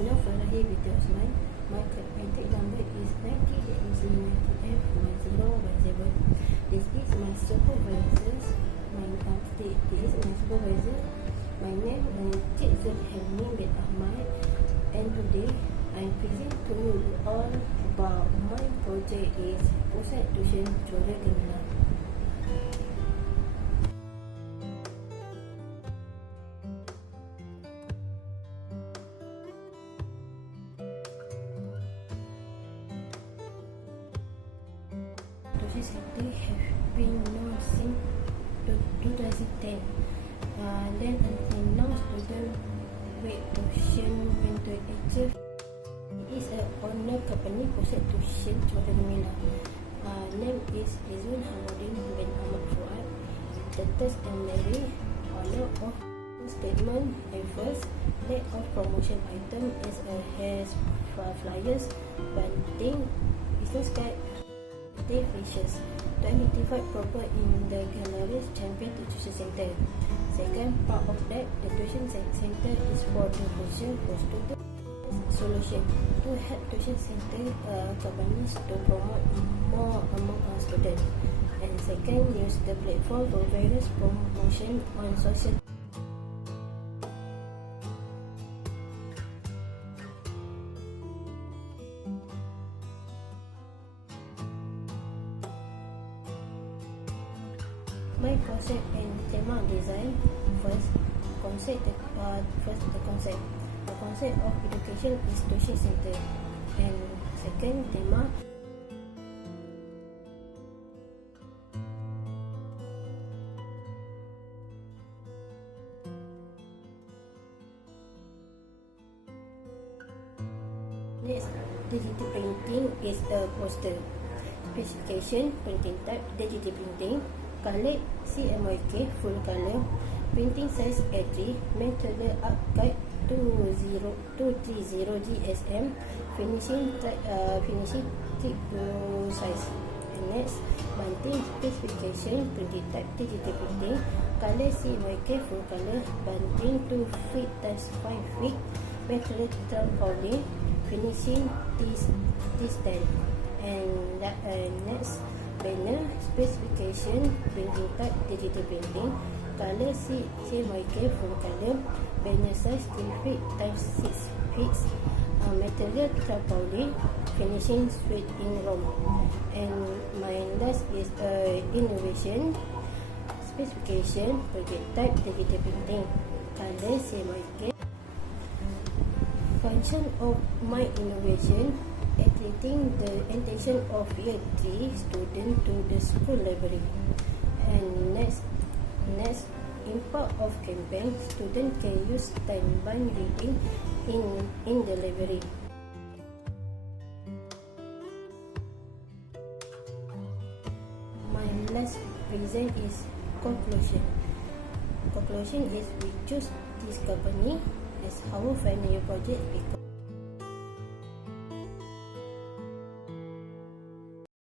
no further details. My contact number is 90-90F1017. This is my supervisor. This is my supervisor. My name is Gemilang Ahmad, and today I'm presenting to you all about my project is Pusat Tuisyen Juara Gemilang. Tuisyen Center have been known since 2010. Then until now, student with tuition when to achieve. It is a owner company Pusat Tuisyen Juara Gemilang. Name is Rizwan Hamuddin bin Ahmad Fuad. The test and Mary honor of statement and first lack of promotion item is a has flyers, banting, business card, fishes. To identify proper in the galleries champion to Tuisyen Center. Second part of that, the Tuisyen Center is for the future for student solution to help Tuisyen Center companies to promote more among our students. And second, use the platform for various promotion on social. My concept and theme design. First, concept. The concept of education is Tuisyen Center, and second theme. Next, digital printing is a poster. Specification: printing type digital printing. Color CMYK full color. Printing size A3. Material archive 230 GSM. Finishing type thick to size. And next, banting specification. Printing type digital printing. Color CMYK full color. Banting 2 feet times 5 feet. Material poly. Finishing T10. And next, banner specification. Printing type digital printing. Color CMYK full color. Banner size 3 feet times 6 feet. Material poly. Finishing sweet in Rome. And my last is innovation specification. Project type digital printing. Color CMYK. Function of my innovation: attracting the attention of year 3 students to the school library. And next, impact of campaign: students can use time-bound reading in the library. My last present is conclusion. Conclusion is we choose this company as our final project because